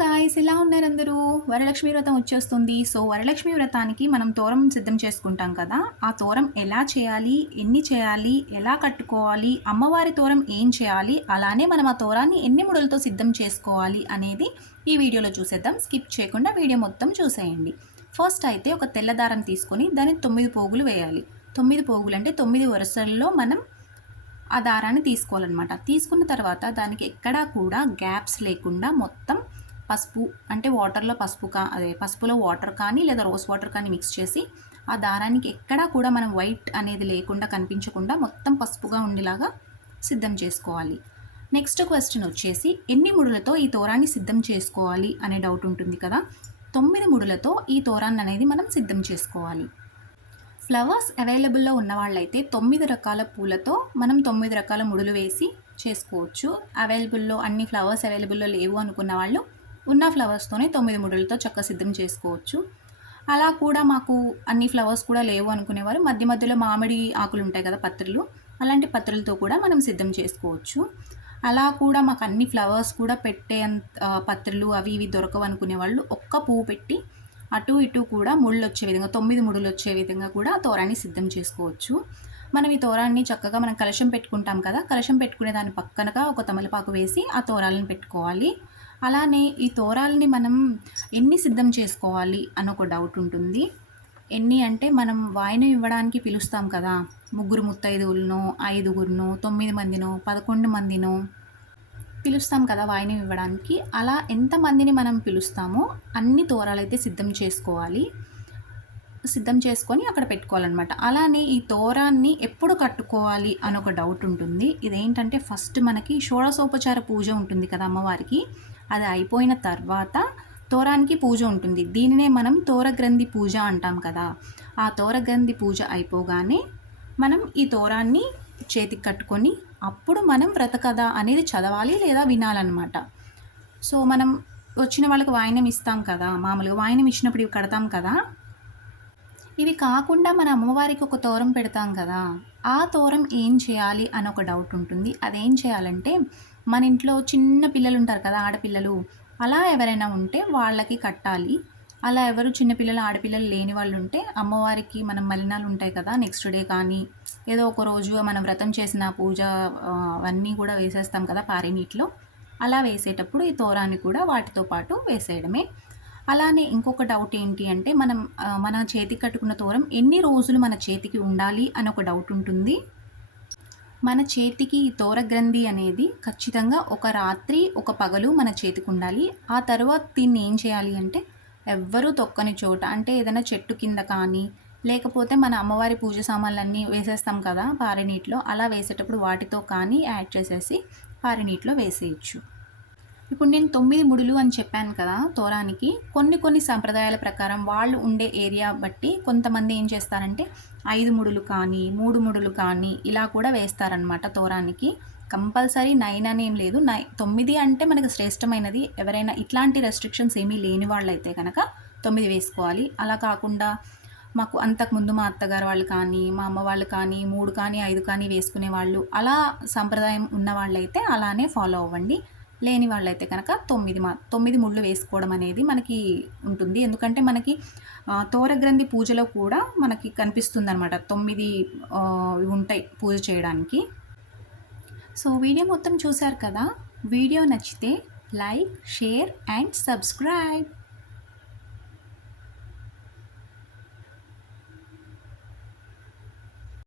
Guys ఎలా ఉన్నారు అందరూ? వరలక్ష్మి వ్రతం వచ్చేస్తుంది. సో వరలక్ష్మి వ్రతానికి మనం తోరం సిద్ధం చేసుకుంటాం కదా? ఆ తోరం ఎలా చేయాలి? ఎన్ని చేయాలి? ఎలా కట్టుకోవాలి? అమ్మవారి తోరం ఏం చేయాలి? అలానే మనం ఆ తోరాన్ని ఎన్ని ముడులతో సిద్ధం చేసుకోవాలి అనేది ఈ వీడియోలో చూసేద్దాం. స్కిప్ చేయకుండా వీడియో మొత్తం చూసేయండి. ఫస్ట్ అయితే ఒక తెల్ల దారం తీసుకొని దానికి తొమ్మిది పోగులు వేయాలి. తొమ్మిది పోగులు అంటే తొమ్మిది వరుసల్లో మనం ఆ దారాన్ని తీసుకోవాలన్నమాట. తీసుకున్న తర్వాత దానికి ఎక్కడా కూడా గ్యాప్స్ లేకుండా మొత్తం పసుపు అంటే వాటర్లో పసుపు కా అదే పసుపులో వాటర్ కానీ లేదా రోస్ వాటర్ కానీ మిక్స్ చేసి ఆ దారానికి ఎక్కడా కూడా మనం వైట్ అనేది లేకుండా కనిపించకుండా మొత్తం పసుపుగా ఉండేలాగా సిద్ధం చేసుకోవాలి. నెక్స్ట్ క్వశ్చన్ వచ్చేసి ఎన్ని ముడులతో ఈ తోరాన్ని సిద్ధం చేసుకోవాలి అనే డౌట్ ఉంటుంది కదా? తొమ్మిది ముడులతో ఈ తోరాన్ని అనేది మనం సిద్ధం చేసుకోవాలి. ఫ్లవర్స్ అవైలబుల్లో ఉన్న వాళ్ళైతే తొమ్మిది రకాల పూలతో మనం తొమ్మిది రకాల ముడులు వేసి చేసుకోవచ్చు. అవైలబుల్లో అన్ని ఫ్లవర్స్ అవైలబుల్లో లేవు అనుకున్న వాళ్ళు ఉన్న ఫ్లవర్స్తోనే తొమ్మిది ముడులతో చక్క సిద్ధం చేసుకోవచ్చు. అలా కూడా మాకు అన్ని ఫ్లవర్స్ కూడా లేవు అనుకునేవారు. మధ్య మధ్యలో మామిడి ఆకులు ఉంటాయి కదా పత్రులు అలాంటి పత్రులతో కూడా మనం సిద్ధం చేసుకోవచ్చు. అలా కూడా మాకు అన్ని ఫ్లవర్స్ కూడా పెట్టే పత్రులు అవి ఇవి దొరకవు అనుకునే వాళ్ళు ఒక్క పువ్వు పెట్టి అటు ఇటు కూడా ముళ్ళు వచ్చే విధంగా తొమ్మిది ముడులు వచ్చే విధంగా కూడా తోరాన్ని సిద్ధం చేసుకోవచ్చు. మనం ఈ తోరాన్ని చక్కగా మనం కలశం పెట్టుకుంటాం కదా కలశం పెట్టుకునే దాని పక్కనగా ఒక తమలపాకు వేసి ఆ తోరాలను పెట్టుకోవాలి. అలానే ఈ తోరాలని మనం ఎన్ని సిద్ధం చేసుకోవాలి అని ఒక డౌట్ ఉంటుంది. ఎన్ని అంటే మనం వాయినం ఇవ్వడానికి పిలుస్తాం కదా. ముగ్గురు ముత్తైదువులను ఐదుగురును తొమ్మిది మందినో పదకొండు మందినో పిలుస్తాం కదా వాయినం ఇవ్వడానికి. అలా ఎంతమందిని మనం పిలుస్తామో అన్ని తోరాలైతే సిద్ధం చేసుకోవాలి. సిద్ధం చేసుకొని అక్కడ పెట్టుకోవాలన్నమాట. అలానే ఈ తోరాన్ని ఎప్పుడు కట్టుకోవాలి అని ఒక డౌట్ ఉంటుంది. ఇదేంటంటే ఫస్ట్ మనకి షోడసోపచార పూజ ఉంటుంది కదా అమ్మవారికి. అది అయిపోయిన తర్వాత తోరానికి పూజ ఉంటుంది. దీనినే మనం తోరగ్రంథి పూజ అంటాం కదా. ఆ తోరగ్రంథి పూజ అయిపోగానే మనం ఈ తోరాన్ని చేతికి కట్టుకొని అప్పుడు మనం వ్రతకథ అనేది చదవాలి లేదా వినాలన్నమాట. సో మనం వచ్చిన వాళ్ళకి వాయినం ఇస్తాం కదా. మామూలుగా వాయినం ఇచ్చినప్పుడు ఇవి కడతాం కదా. ఇవి కాకుండా మన అమ్మవారికి ఒక తోరం పెడతాం కదా. ఆ తోరం ఏం చేయాలి అని ఒక డౌట్ ఉంటుంది. అదేం చేయాలంటే మన ఇంట్లో చిన్న పిల్లలు ఉంటారు కదా ఆడపిల్లలు. అలా ఎవరైనా ఉంటే వాళ్ళకి కట్టాలి. అలా ఎవరు చిన్నపిల్లలు ఆడపిల్లలు లేని వాళ్ళు ఉంటే అమ్మవారికి మనం మలినాలు ఉంటాయి కదా నెక్స్ట్ డే కానీ ఏదో ఒక రోజు మనం వ్రతం చేసిన పూజ అవన్నీ కూడా వేసేస్తాం కదా పారే నీటిలో. అలా వేసేటప్పుడు ఈ తోరాన్ని కూడా వాటితో పాటు వేసేయడమే. అలానే ఇంకొక డౌట్ ఏంటి అంటే మనం మన చేతికి కట్టుకున్న తోరం ఎన్ని రోజులు మన చేతికి ఉండాలి అని ఒక డౌట్ ఉంటుంది. మన చేతికి తోరగ్రంథి అనేది ఖచ్చితంగా ఒక రాత్రి ఒక పగలు మన చేతికి ఉండాలి. ఆ తర్వాత దీన్ని ఏం చేయాలి అంటే ఎవ్వరూ తొక్కని చోట అంటే ఏదైనా చెట్టు కింద కానీ లేకపోతే మన అమ్మవారి పూజ సామాన్లన్నీ వేసేస్తాం కదా పారినీటిలో అలా వేసేటప్పుడు వాటితో కానీ యాడ్ చేసేసి పారినీటిలో వేసేయచ్చు. ఇప్పుడు నేను తొమ్మిది ముడులు అని చెప్పాను కదా తోరానికి. కొన్ని కొన్ని సాంప్రదాయాల ప్రకారం వాళ్ళు ఉండే ఏరియా బట్టి కొంతమంది ఏం చేస్తారంటే ఐదు ముడులు కానీ మూడు ముడులు కానీ ఇలా కూడా వేస్తారనమాట తోరానికి. కంపల్సరీ నైన్ అనేం లేదు. నై తొమ్మిది అంటే మనకు శ్రేష్టమైనది. ఎవరైనా ఇట్లాంటి రెస్ట్రిక్షన్స్ ఏమీ లేని వాళ్ళైతే కనుక తొమ్మిది వేసుకోవాలి. అలా కాకుండా మాకు అంతకుముందు మా అత్తగారు వాళ్ళు కానీ మా అమ్మ వాళ్ళు కానీ మూడు కానీ ఐదు కానీ వేసుకునే వాళ్ళు అలా సంప్రదాయం ఉన్న వాళ్ళైతే అలానే ఫాలో అవ్వండి. లేని వాళ్ళైతే కనుక తొమ్మిది మా తొమ్మిది ముళ్ళు వేసుకోవడం అనేది మనకి ఉంటుంది. ఎందుకంటే మనకి తోరగ్రంథి పూజలో కూడా మనకి కనిపిస్తుంది అనమాట తొమ్మిది ఉంటాయి పూజ చేయడానికి. సో వీడియో మొత్తం చూశారు కదా? వీడియో నచ్చితే లైక్ షేర్ అండ్ సబ్స్క్రైబ్.